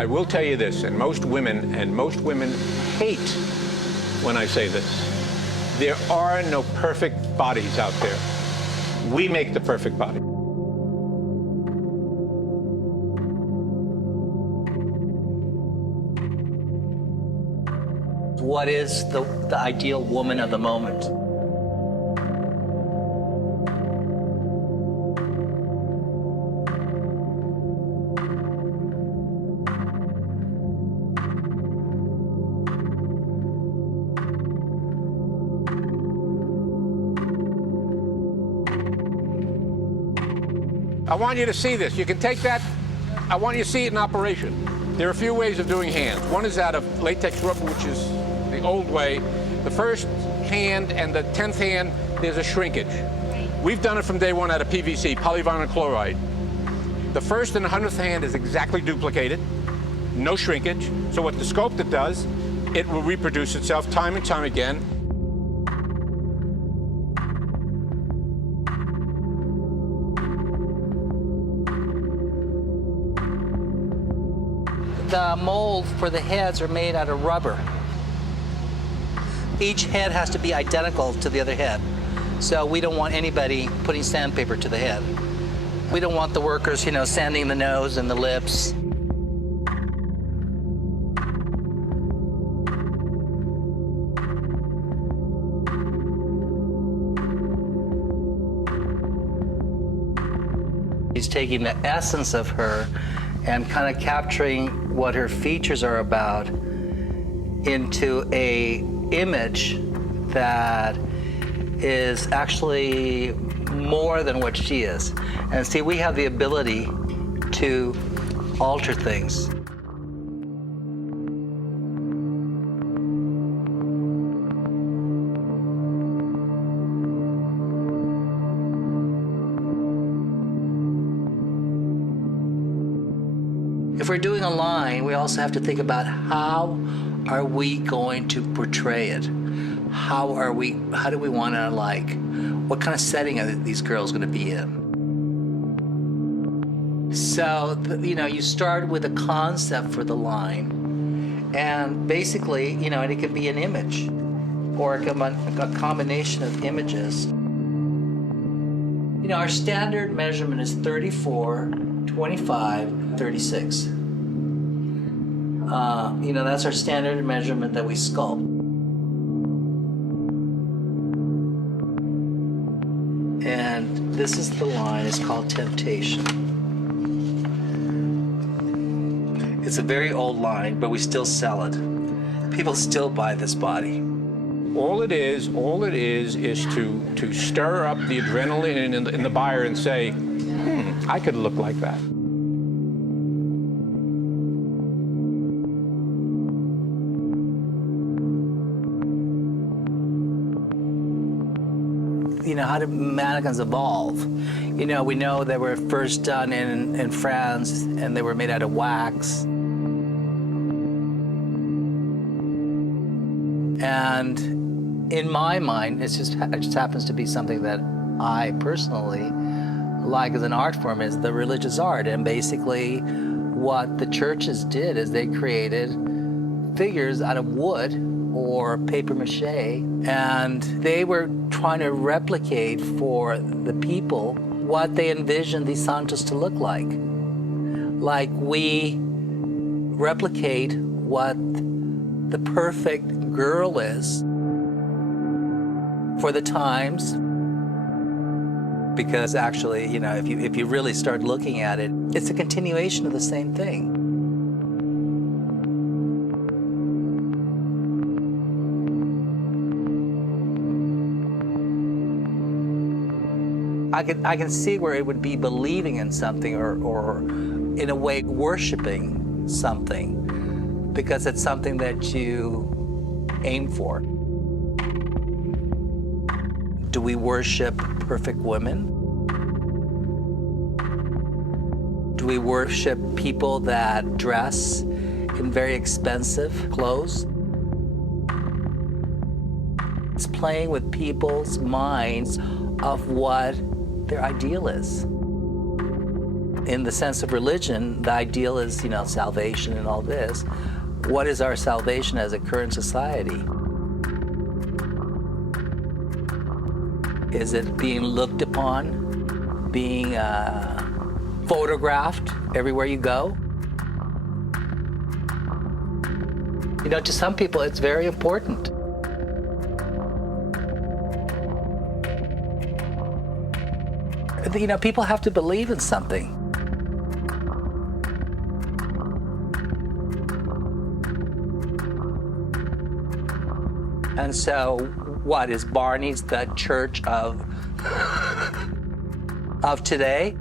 I will tell you this, and most women hate when I say this. There are no perfect bodies out there. We make the perfect body. What is the ideal woman of the moment? I want you to see this. You can take that. I want you to see it in operation. There are a few ways of doing hands. One is out of latex rubber, which is the old way. The first hand and the 10th hand, there's a shrinkage. We've done it from day one out of PVC, polyvinyl chloride. The first and the 100th hand is exactly duplicated, no shrinkage. So what the Sculptor does, it will reproduce itself time and time again. The mold for the heads are made out of rubber. Each head has to be identical to the other head. So we don't want anybody putting sandpaper to the head. We don't want the workers, sanding the nose and the lips. He's taking the essence of her and kind of capturing what her features are about into a image that is actually more than what she is. And see, we have the ability to alter things. If we're doing a line, we also have to think about how are we going to portray it? How do we want to, what kind of setting are these girls going to be in? So, you start with a concept for the line, and basically, and it can be an image, or it can be a combination of images. Our standard measurement is 34, 25, 36. That's our standard measurement that we sculpt. And this is the line. It's called Temptation. It's a very old line, but we still sell it. People still buy this body. All it is to stir up the adrenaline in the buyer and say, I could look like that. How do mannequins evolve? We know they were first done in France, and they were made out of wax. And in my mind, it just happens to be something that I personally like as an art form, is the religious art. And basically what the churches did is they created figures out of wood or paper mache, and they were trying to replicate for the people what they envisioned these santos to look like. Like we replicate what the perfect girl is for the times, because actually, if you really start looking at it, it's a continuation of the same thing. I can see where it would be believing in something or in a way worshiping something, because it's something that you aim for. Do we worship perfect women? Do we worship people that dress in very expensive clothes? It's playing with people's minds of what their ideal is. In the sense of religion, the ideal is, salvation and all this. What is our salvation as a current society? Is it being looked upon, being photographed everywhere you go? To some people, it's very important. People have to believe in something. And so, what is Barney's the church of today?